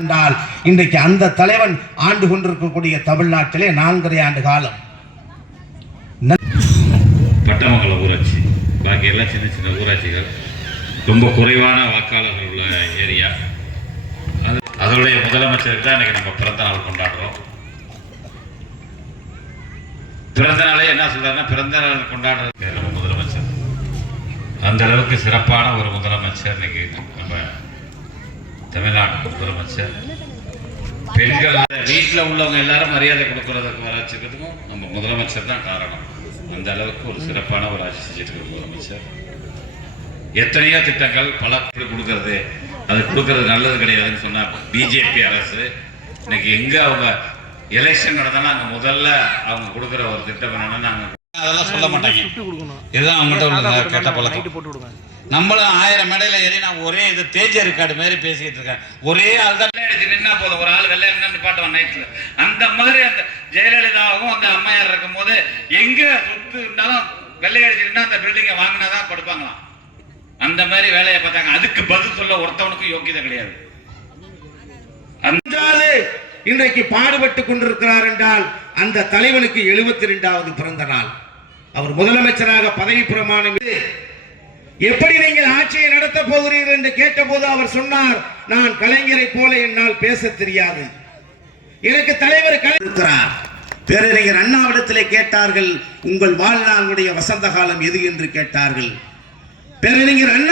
என்றால் இன்றைக்கு அந்த தலைவன் ஆண்டு கொண்டிருக்கக்கூடிய தமிழ்நாட்டிலே நான்கரை ஆண்டு காலம். பட்டமங்கல ஊராட்சி பாக்கி எல்லாம் சின்ன சின்ன ஊராட்சிகள். ரொம்ப குறைவான வாக்காளர்கள் உள்ள ஏரியா. அதனுடைய முதலமைச்சருக்கு தான் இன்னைக்கு நம்ம பிறந்த நாள் கொண்டாடுறோம். பிறந்த நாளே என்ன சொல்றாருன்னா பிறந்த நாள் கொண்டாடுறது நம்ம முதலமைச்சர். அந்த அளவுக்கு சிறப்பான ஒரு முதலமைச்சர் இன்னைக்கு நம்ம தமிழ்நாடு முதலமைச்சர். பெண்கள் வீட்டில் உள்ளவங்க எல்லாரும் மரியாதை கொடுக்கறதுக்கு வர வச்சுக்கிறதுக்கும் நம்ம முதலமைச்சர் தான் காரணம். அந்த அளவுக்கு ஒரு சிறப்பான ஒரு ஆட்சி செஞ்சுட்டு இருக்க முதலமைச்சர். எத்தனையோ திட்டங்கள் பல கொடுக்கறது. அது கொடுக்கறது நல்லது கிடையாதுன்னு சொன்னார் பிஜேபி அரசு. இன்னைக்கு எங்கே அவங்க எலெக்ஷன் நடந்தாலும் அங்கே முதல்ல அவங்க கொடுக்குற ஒரு திட்டம் என்னென்னா நாங்கள் அதெல்லாம் சொல்ல மாட்டாங்க. இதுதான் அவங்ககிட்ட உள்ள கெட்ட பழக்கம். நம்மளும் ஆயிரம் மேடையில ஏறி நான் ஒரே இது தேஜ ரெக்கார்டு மாதிரி பேசிக்கிட்டு இருக்கேன். ஒரே ஆள் தான் அடிச்சு நின்னா போதும். ஒரு ஆள் வெள்ளை நின்று நிப்பாட்டுவான் நைட்ல அந்த மாதிரி அந்த ஜெயலலிதாவும் அந்த அம்மையார் இருக்கும் போது எங்க சொத்து இருந்தாலும் வெள்ளை அடிச்சு நின்னா அந்த பில்டிங்கை வாங்கினாதான் படுப்பாங்களாம். அந்த மாதிரி வேலையை பார்த்தாங்க. அதுக்கு பதில் சொல்ல ஒருத்தவனுக்கும் யோக்கியதை கிடையாது. அன்றாது இன்றைக்கு பாடுபட்டு கொண்டிருக்கிறார் என்றால் அந்த தலைவனுக்கு எழுபத்தி இரண்டாவது பிறந்த நாள். அவர் முதலமைச்சராக பதவி பிரமாணம் எப்படி நீங்கள் ஆட்சியை நடத்த போகிறீர்கள்? என்று கேட்டபோது அவர் சொன்னார் நான் கலைஞரை போல என்னால் பேச தெரியாது. எனக்கு தலைவர் கலை- இருக்கிறார். பேரறிஞர் அண்ணாவிடத்திலே கேட்டார்கள் உங்கள் வாழ்நாளுடைய வசந்த காலம் எது? என்று கேட்டார்கள். பேரறிஞர் அண்ணா